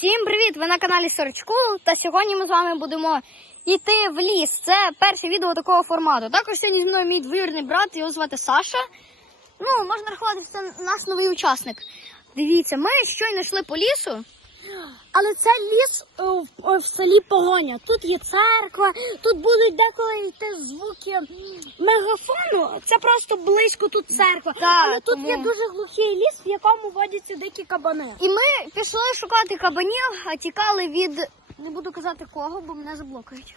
Всім привіт! Ви на каналі Сорочку. Та сьогодні ми з вами будемо йти в ліс. Це перше відео такого формату. Також сьогодні зі мною мій двоюрний брат, його звати Саша. Ну, можна рахувати, що це наш новий учасник. Дивіться, ми щойно йшли по лісу. Але це ліс е, в, в селі Погоня. Тут є церква, тут будуть деколи йти звуки мегафону. Це просто близько тут церква. Так, Але тут тому- є дуже глухий ліс, в якому водяться дикі кабани. І ми пішли шукати кабанів, а тікали від. Не буду казати кого, бо мене заблокують.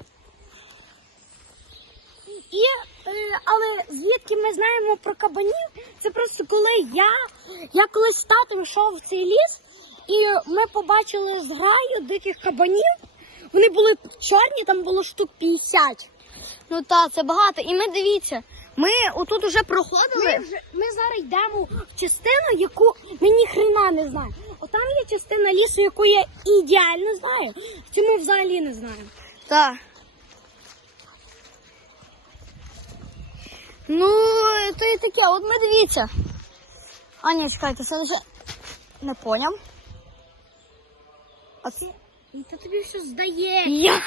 І, е, але звідки ми знаємо про кабанів? Це просто коли я, я колись з татом йшов в цей ліс, і ми побачили зграю диких кабанів. Вони були чорні, там було штук 50. Ну так, це багато. І ми дивіться, ми отут уже проходили. Ми, вже, ми зараз йдемо в частину, яку ми ні хрена не знаємо. Отам є частина лісу, яку я ідеально знаю. Цю ми взагалі не знаємо. Так. Ну, то і таке, от ми дивіться. А, ні, чекайте, це вже не поняв. А це І то тобі все здає. я.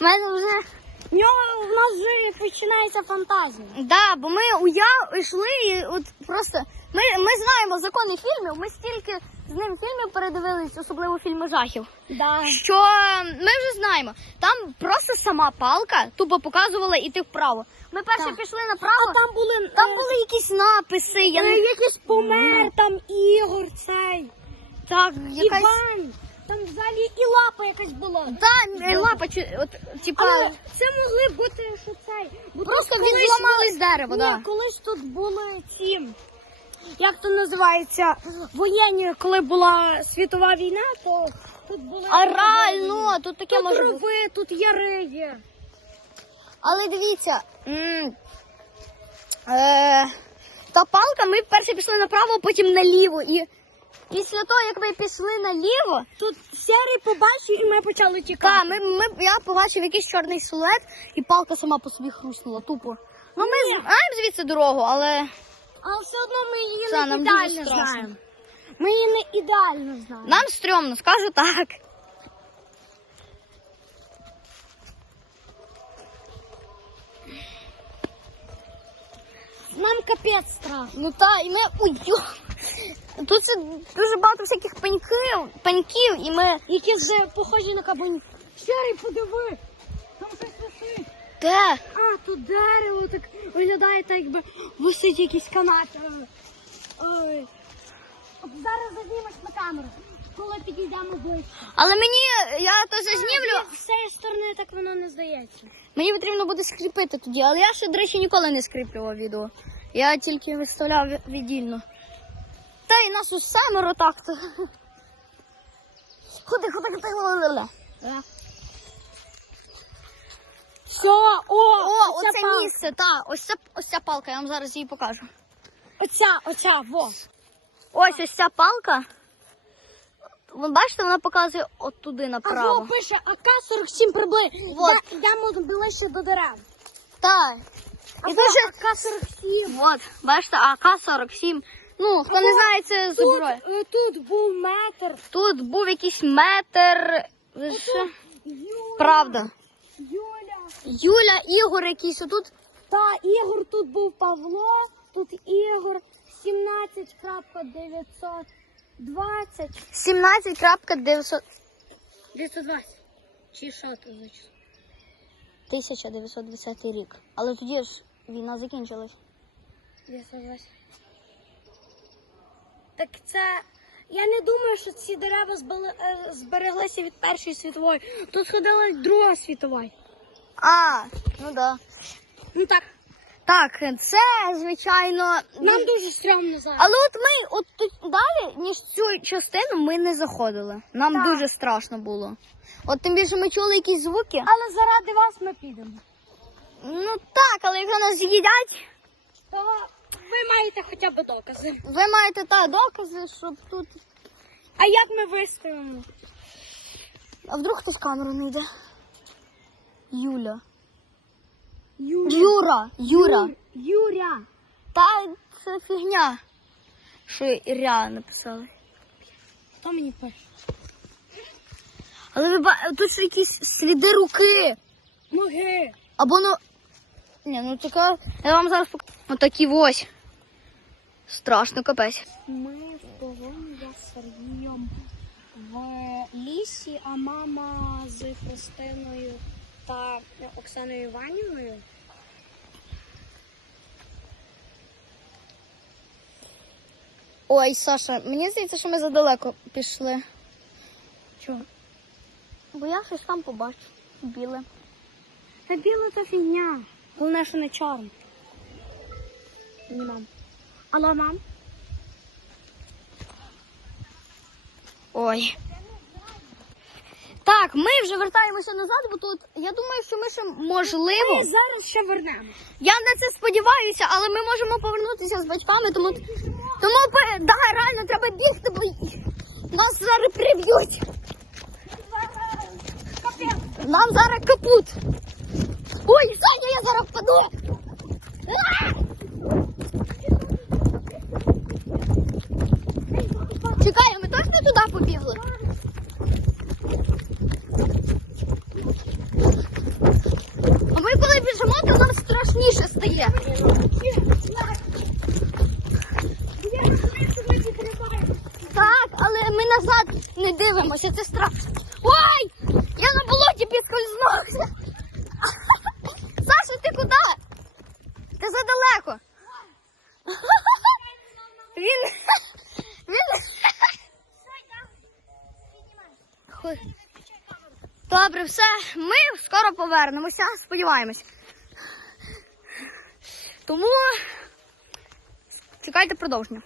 В мене вже. В нього в нас вже починається фантазія. Да, бо ми уяв йшли і от просто. Ми, ми знаємо закони фільмів, ми стільки з ним фільмів передивились, особливо фільми жахів. Да. Що ми вже знаємо. Там просто сама палка тупо показувала іти вправо. Ми перше Так. пішли направо. А там були Там е, були якісь написи, я е, якийсь помер, там Ігор цей, так, якась Іван. Там взагалі і лапа якась була. е, лапа, чи от типа Але це могли бути, що цей. бо просто тут колись відламали з дерева, Ні, да. колись тут були ці. Як то називається? Воєнні, коли була світова війна, то тут були. А реально, тут таке тут може бути. рови, тут яри є. Але дивіться, м, е, та палка, ми перше пішли направо, потім наліво. І після того, як ми пішли наліво, Тут сірий побачив і ми почали тікати. та, ми, ми, я побачив якийсь чорний силует, і палка сама по собі хрустнула, тупо. Ну, ми знаємо звідси дорогу, але Але все одно ми її Та, не нам дуже ідеально страшно. знаємо. Ми її не ідеально знаємо. нам стрьомно, скажу так. Нам капець страшно. Ну та, і ми. Йо. Тут це дуже багато всяких пеньків, пеньків, і ми. Які вже похожі на кабанів. Сірий, подиви! Там щось висить. Де? А, тут дерево так виглядає, так якби висить якийсь канат. Е, Ой. От зараз зазнімеш на камеру, коли підійдемо ближче. Але мені, я то зазнімлю, З цієї сторони так воно не здається. мені потрібно буде скріпити тоді, але я ще, до речі, ніколи не скріплював відео. Я тільки виставляв віддільно. Та й нас у семеро так-то. Ходи, ходи, ходи, ходи. Все, о, О, оце палка. місце, так, ось ця, ось ця палка, я вам зараз її покажу. Оця, оця, во. Ось ось ця палка. Ви бачите, вона показує от туди направо. пише АК-47 приблизно. Вот. Я- Йдемо ближче до дерев. Так. А І. АК-47. От, бачите, АК-47. Ну, хто не знає, це Тут, зброя. е, тут був метр. Тут був якийсь метр. лише. Юля, Правда. Юля. Юля, Ігор якийсь отут. Та Ігор тут був Павло, тут Ігор 17.920. 17.900. 920. Чи що це значить? 1920 рік. Але тоді ж війна закінчилась. 920. Так це. Я не думаю, що ці дерева е, збереглися від Першої світової. Тут сходила Друга світова. А, ну да. Ну так, Так, це, звичайно. нам дуже стрьомно зараз. Але от ми от тут далі, ніж цю частину, ми не заходили. Нам Так. дуже страшно було. От тим більше ми чули якісь звуки. Але заради вас ми підемо. Ну так, але якщо нас з'їдять, То ви маєте хоча б докази. ви маєте та докази, щоб тут. А як ми виставимо? А вдруг хтось камеру не йде? Юля. Юля. Юра, Юра. Юря. Та це фігня. Що Іря написали. Хто мені пише? Але ви ба... тут ще якісь сліди руки. Ноги. Або ну. Ні, ну така. Я вам зараз покажу. Отакі ось. Страшно капець. Ми в погоні я з Сергієм в лісі, а мама з Христиною та Оксаною Іванівною. Ой, Саша, мені здається, що ми задалеко пішли. Чого? Бо я щось там побачу. Біле. Та біле то фігня. Головне, що не чорне. Алло, мам? Ой. Так, ми вже вертаємося назад, бо тут я думаю, що ми ще можливо. Ми зараз ще вернемо. Я на це сподіваюся, але ми можемо повернутися з батьками, тому тому да, реально треба бігти, бо нас зараз приб'ють. Нам зараз капут. Ой, Саня, я зараз впаду. А! Чекай, а ми точно туди побігли? А ми коли біжимо, то нам страшніше стає. Так, але ми назад не дивимося, це страшно. Ой! Я на болоті підскользнувся. Саша, ти куди? Ти задалеко. Він. Він. Добре, все. Ми скоро повернемося, сподіваємось. Тому чекайте продовження.